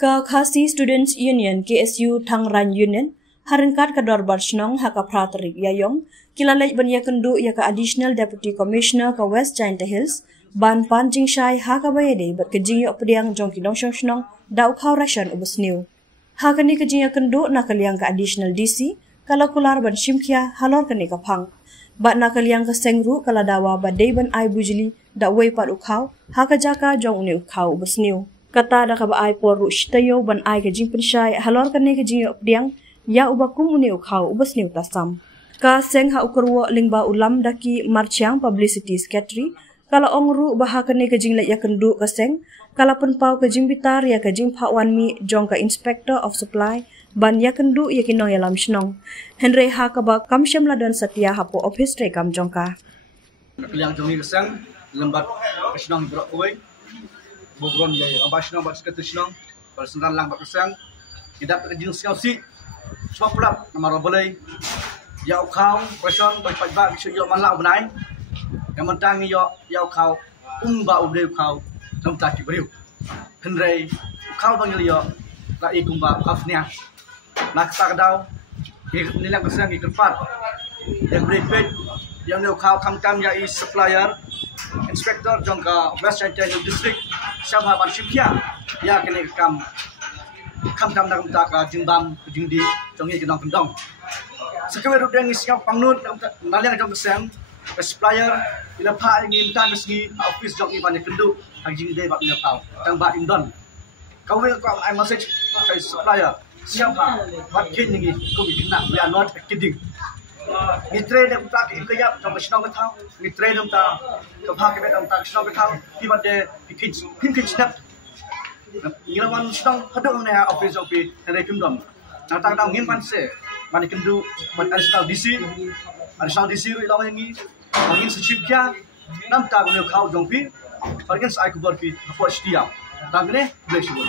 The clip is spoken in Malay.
Khasi Students Union KSU Thangran Union harengkat ke Dorbar Shnong haka Praterik Yayong kilalek ban ya kendu ya ka Additional Deputy Commissioner ke West Giant Hills ban panjing syai haka bayade bat kejing yok pediang jong kidong shnong dau khau ration ubus new haka ni kejing ya kendu na kaliang ke Additional DC kala kular ban shimkia halor kani ka phang bat na kaliang ke sengru kala dawa badai ban ai bujili da wei pat ukhau haka jaka jong uni ukhau ubus new kata da ka ba ai por ru shtayo ban ai ke jing pensyai halor kani ke jing yok pediang ya ubakum uni ukhau ubus new tasam ka seng ha ukurwo lingba ulam daki marchiang publicity secretary kala ongru bahaka ni kejing la ya kendu ka seng kala penpau kejing bitar ya kejing phak wan mi jong ka inspector of supply ban ya kendu ya kinong ya lam shnong henry ha ka ba kamsyam ladan setia hapo office tre kam jong ka yang jong ni seng lembat shnong brok koi bogron ya aba shnong ba sekretary shnong bal sengan lang ba seng tidak kejing siasi soplap nama robolai yau kau person bai pai ba bisu yo man lau benai yang mentang yau kau ba ubre kau tam ta ki briu henrei kau bang yo la i kumba kafnya nak tak dau ni lang kesang ki kerpat yang brevet yang yau kau kam ya i supplier inspector jongka West Giant district sama ban shipya ya kene kam nak tak ka jingbam jingdi jongi kinong kendong sekewe rudeng isnya pangnut naliang jong kesem supplier ila pha ngin ta mesni office jong iban kendu ang jingde ba nya tau tang ba indon kau will ko I message say supplier siapa bat kin ngi ko bi kina we are not kidding ni trade am ta ki kaya jong snong ka thau ni trade am ta ka pha ke am ta snong ka thau ki ba de kin snap ngirawan snong hadong na office opi re kundom na ta dang ngin pan se mani kendu man Additional DC ru ilaw yangi angin sechipkya nam ta gunyo khau jongpi pargen sai kubar pi apo stia tangne blesibol